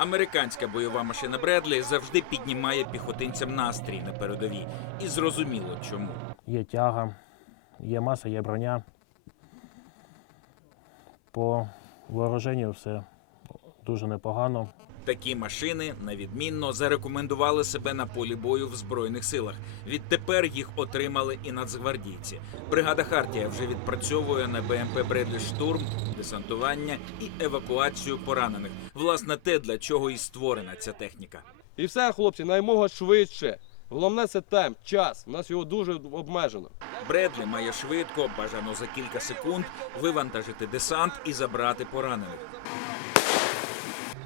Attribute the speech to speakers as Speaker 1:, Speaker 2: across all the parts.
Speaker 1: Американська бойова машина Бредлі завжди піднімає піхотинцям настрій на передовій. І зрозуміло чому.
Speaker 2: Є тяга, є маса, є броня. По вооруженню все дуже непогано.
Speaker 1: Такі машини навідмінно зарекомендували себе на полі бою в збройних силах. Відтепер їх отримали і нацгвардійці. Бригада Хартія вже відпрацьовує на БМП Бредлі штурм, десантування і евакуацію поранених. Власне, те, для чого і створена ця техніка.
Speaker 3: І все, хлопці, наймога швидше. Головне це темп, час. У нас його дуже обмежено.
Speaker 1: Бредлі має швидко, бажано за кілька секунд, вивантажити десант і забрати поранених.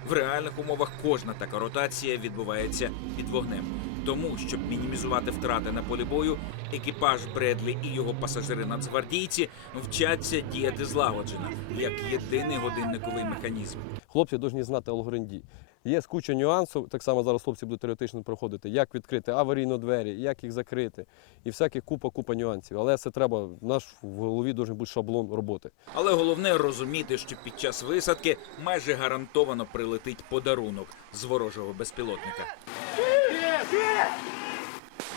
Speaker 1: В реальних умовах кожна така ротація відбувається під вогнем. Тому, щоб мінімізувати втрати на полі бою, екіпаж Бредлі і його пасажири-нацгвардійці вчаться діяти злагоджено, як єдиний годинниковий механізм.
Speaker 3: Хлопці повинні знати алгоритм дій. Є куча нюансів, так само зараз хлопці будуть теоретично проходити, як відкрити аварійно двері, як їх закрити, і всяких купа-купа нюансів. Але це треба, в наш в голові має бути шаблон роботи.
Speaker 1: Але головне розуміти, що під час висадки майже гарантовано прилетить подарунок з ворожого безпілотника.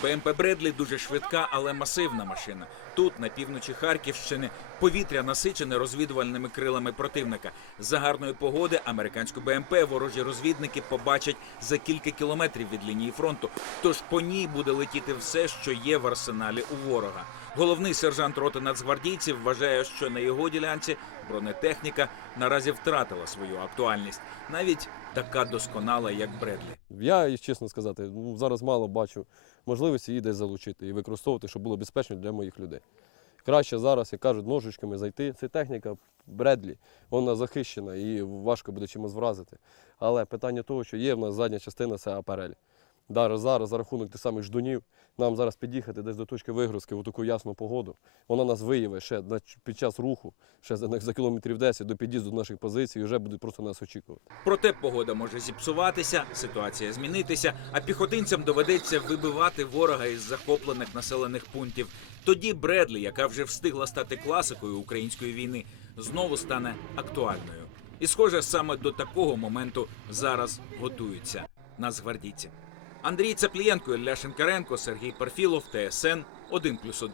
Speaker 1: БМП Бредлі дуже швидка, але масивна машина. Тут, на півночі Харківщини, повітря насичене розвідувальними крилами противника. За гарної погоди американську БМП ворожі розвідники побачать за кілька кілометрів від лінії фронту. Тож по ній буде летіти все, що є в арсеналі у ворога. Головний сержант роти нацгвардійців вважає, що на його ділянці бронетехніка наразі втратила свою актуальність, навіть така досконала, як Бредлі.
Speaker 3: Я, чесно сказати, ну, зараз мало бачу можливості її десь залучити і використовувати, щоб було безпечно для моїх людей. Краще зараз, як кажуть, ножичками зайти. Це техніка Бредлі, вона захищена і важко буде чимось вразити. Але питання того, що є в нас задня частина це апарель. Зараз, зараз за рахунок тих самих ждунів, нам зараз під'їхати десь до точки вигрузки в таку ясну погоду. Вона нас виявить ще під час руху, ще за, за кілометрів 10 до під'їзду до наших позицій, і вже будуть просто нас очікувати.
Speaker 1: Проте погода може зіпсуватися, ситуація змінитися, а піхотинцям доведеться вибивати ворога із захоплених населених пунктів. Тоді Бредлі, яка вже встигла стати класикою української війни, знову стане актуальною. І, схоже, саме до такого моменту зараз готуються нацгвардійці. Андрій Цеплієнко, Ілля Шенкаренко, Сергій Парфілов, ТСН 1+,1.